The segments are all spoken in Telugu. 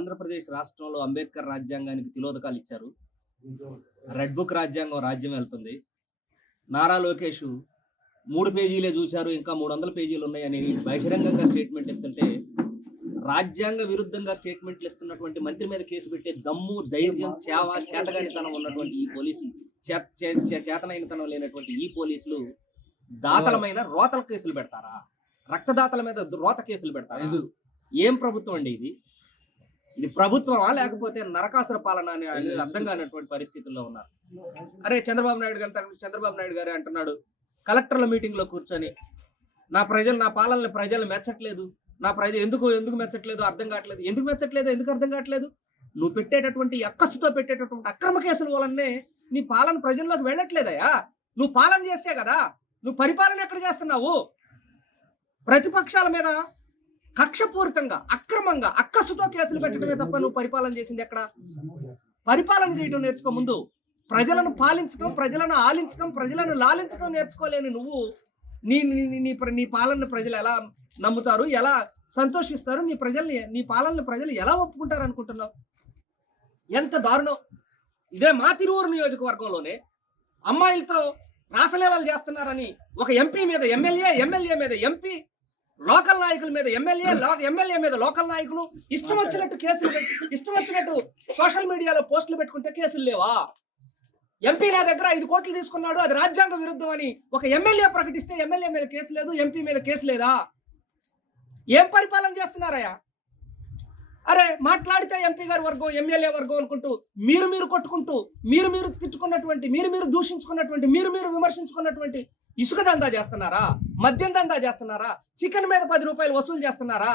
ఆంధ్రప్రదేశ్ రాష్ట్రంలో అంబేద్కర్ రాజ్యాంగానికి తిలోదకాలు ఇచ్చారు. రెడ్ బుక్ రాజ్యాంగం రాజ్యం వెళ్తుంది. నారా లోకేష్ 3 పేజీలే చూశారు, ఇంకా 300 పేజీలు ఉన్నాయని బహిరంగంగా స్టేట్మెంట్ ఇస్తుంటే, రాజ్యాంగ విరుద్ధంగా స్టేట్మెంట్లు ఇస్తున్నటువంటి మంత్రి మీద కేసు పెట్టే దమ్ము, ధైర్యం, చేతగానితనం ఉన్నటువంటి ఈ పోలీసులు, చేతనైనతనం లేనటువంటి ఈ పోలీసులు దాతలమైన రోతల కేసులు పెడతారా? రక్తదాతల మీద రోత కేసులు పెడతారా? ఏం ప్రభుత్వం అండి ఇది? ఇది ప్రభుత్వమా లేకపోతే నరకాసుర పాలన అని అర్థం కానటువంటి పరిస్థితుల్లో ఉన్నారు. అరే చంద్రబాబు నాయుడు గారే అంటున్నాడు, కలెక్టర్ల మీటింగ్ లో కూర్చొని నా పాలనని ప్రజలు మెచ్చట్లేదు, ఎందుకు మెచ్చట్లేదు అర్థం కావట్లేదు. ఎందుకు అర్థం కావట్లేదు? నువ్వు పెట్టేటటువంటి అక్కసుతో పెట్టేటటువంటి అక్రమ కేసుల వల్లనే నీ పాలన ప్రజల్లోకి వెళ్ళట్లేదయా. నువ్వు పాలన చేస్తే కదా, నువ్వు పరిపాలన ఎక్కడ చేస్తున్నావు? ప్రతిపక్షాల మీద కక్షపూరితంగా అక్రమంగా అక్కసుతో కేసులు పెట్టడమే తప్ప నువ్వు పరిపాలన చేసింది ఎక్కడ? పరిపాలన చేయడం నేర్చుకో. ముందు ప్రజలను పాలించడం, ప్రజలను ఆలించడం, ప్రజలను లాలించడం నేర్చుకోలేని నువ్వు నీ పాలన ప్రజలు ఎలా నమ్ముతారు, ఎలా సంతోషిస్తారు? నీ పాలన ప్రజలు ఎలా ఒప్పుకుంటారు అనుకుంటున్నావు? ఎంత దారుణం! ఇదే మా తిరువూరు నియోజకవర్గంలోనే అమ్మాయిలతో రాసలీలలు చేస్తున్నారని ఒక ఎంపీ మీద ఎమ్మెల్యే మీద ఎంపీ, లోకల్ నాయకుల మీద ఎమ్మెల్యే మీద లోకల్ నాయకులు ఇష్టం వచ్చినట్టు కేసులు పెట్టి, ఇష్టం వచ్చినట్టు సోషల్ మీడియాలో పోస్టులు పెట్టుకుంటే కేసులు లేవా? ఎంపీ నా దగ్గర 5 కోట్లు తీసుకున్నాడు, అది రాజ్యాంగ విరుద్ధం అని ఒక ఎమ్మెల్యే ప్రకటిస్తే ఎమ్మెల్యే మీద కేసు లేదు, ఎంపీ మీద కేసు లేదా? ఏం పరిపాలన చేస్తున్నారయ్యా? అరే మాట్లాడితే ఎంపీ గారి వర్గం, ఎమ్మెల్యే వర్గం అనుకుంటూ మీరు కొట్టుకుంటూ, మీరు తిట్టుకున్నటువంటి, మీరు దూషించుకున్నటువంటి, మీరు విమర్శించుకున్నటువంటి ఇసుక దందా చేస్తున్నారా? మద్యం దందా చేస్తున్నారా? చికెన్ మీద 10 రూపాయలు వసూలు చేస్తున్నారా?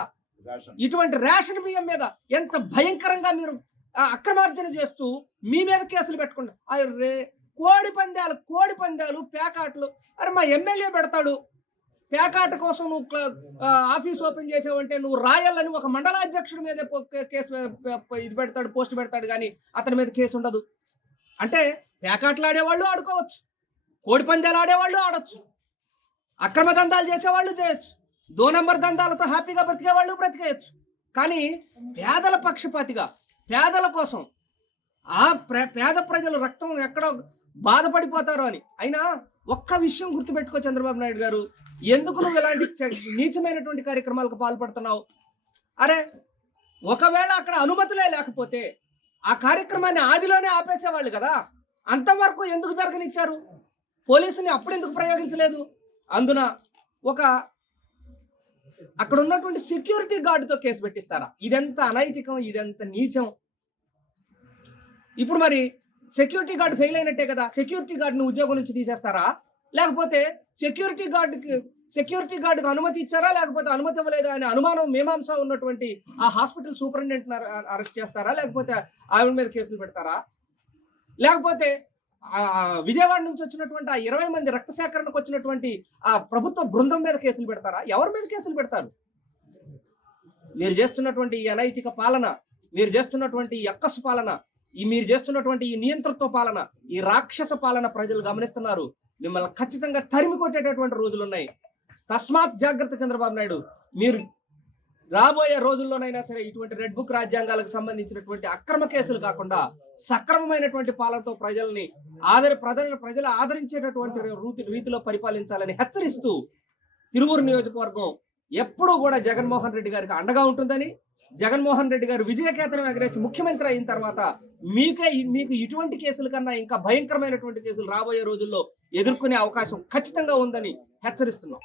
ఇటువంటి రేషన్ బియ్యం మీద ఎంత భయంకరంగా మీరు అక్రమార్జన చేస్తూ మీ మీద కేసులు పెట్టుకుంటా. అరే కోడి పందాలు పేకాట్లు. అరే మా ఎమ్మెల్యే పెడతాడు పేకాట కోసం, నువ్వు ఆఫీస్ ఓపెన్ చేసావంటే నువ్వు రాయాలని ఒక మండలాధ్యక్షుడి మీద కేసు ఇది పెడతాడు, పోస్ట్ పెడతాడు, కానీ అతని మీద కేసు ఉండదు. అంటే పేకాట్లు ఆడేవాళ్ళు ఆడుకోవచ్చు, కోడి పందాలు ఆడేవాళ్ళు ఆడొచ్చు, అక్రమ దందాలు చేసేవాళ్ళు చేయొచ్చు, 2 నంబర్ దందాలతో హ్యాపీగా బ్రతికేవాళ్ళు బ్రతికేయచ్చు. కానీ పేదల పక్షపాతిగా, పేదల కోసం, పేద ప్రజలు రక్తం ఎక్కడో బాధపడిపోతారు అని. అయినా ఒక్క విషయం గుర్తుపెట్టుకో చంద్రబాబు నాయుడు గారు, ఎందుకు నువ్వు ఇలాంటి నీచమైనటువంటి కార్యక్రమాలకు పాల్పడుతున్నావు? అరే ఒకవేళ అక్కడ అనుమతులే లేకపోతే ఆ కార్యక్రమాన్ని ఆదిలోనే ఆపేసేవాళ్ళు కదా, అంతవరకు ఎందుకు జరగనిచ్చారు? పోలీసుని అప్పుడు ఎందుకు ప్రయోగించలేదు? అందున అక్కడ ఉన్నటువంటి సెక్యూరిటీ గార్డుతో కేసు పెట్టిస్తారా? ఇదెంత అనైతికం, ఇదెంత నీచం. ఇప్పుడు మరి సెక్యూరిటీ గార్డు ఫెయిల్ అయినట్టే కదా, సెక్యూరిటీ గార్డుని ఉద్యోగం నుంచి తీసేస్తారా? లేకపోతే సెక్యూరిటీ గార్డుకు అనుమతి ఇచ్చారా, లేకపోతే అనుమతి ఇవ్వలేదా అనే అనుమానం, మీమాంస ఉన్నటువంటి ఆ హాస్పిటల్ సూపరింటెండెంట్ అరెస్ట్ చేస్తారా? లేకపోతే ఆవిడ మీద కేసులు పెడతారా? లేకపోతే విజయవాడ నుంచి వచ్చినటువంటి ఆ 20 మంది రక్త సేకరణకు వచ్చినటువంటి ఆ ప్రభుత్వ బృందం మీద కేసులు పెడతారా? ఎవరి మీద కేసులు పెడతారు? మీరు చేస్తున్నటువంటి ఈ అనైతిక పాలన, మీరు చేస్తున్నటువంటి ఈ అక్కసు పాలన, మీరు చేస్తున్నటువంటి ఈ నియంతృత్వ పాలన, ఈ రాక్షస పాలన ప్రజలు గమనిస్తున్నారు. మిమ్మల్ని ఖచ్చితంగా తరిమి కొట్టేటటువంటి రోజులు ఉన్నాయి. తస్మాత్ జాగ్రత్త చంద్రబాబు నాయుడు. మీరు రాబోయే రోజుల్లోనైనా సరే ఇటువంటి రెడ్ బుక్ రాజ్యాంగాలకు సంబంధించినటువంటి అక్రమ కేసులు కాకుండా సక్రమమైనటువంటి పాలనతో ప్రజలు ఆదరించేటటువంటి రీతిలో పరిపాలించాలని హెచ్చరిస్తూ, తిరువూరు నియోజకవర్గం ఎప్పుడూ కూడా జగన్మోహన్ రెడ్డి గారికి అండగా ఉంటుందని, జగన్మోహన్ రెడ్డి గారు విజయకేతనం ఎగరేసి ముఖ్యమంత్రి అయిన తర్వాత మీకు ఇటువంటి కేసుల కన్నా ఇంకా భయంకరమైనటువంటి కేసులు రాబోయే రోజుల్లో ఎదుర్కొనే అవకాశం ఖచ్చితంగా ఉందని హెచ్చరిస్తున్నాం.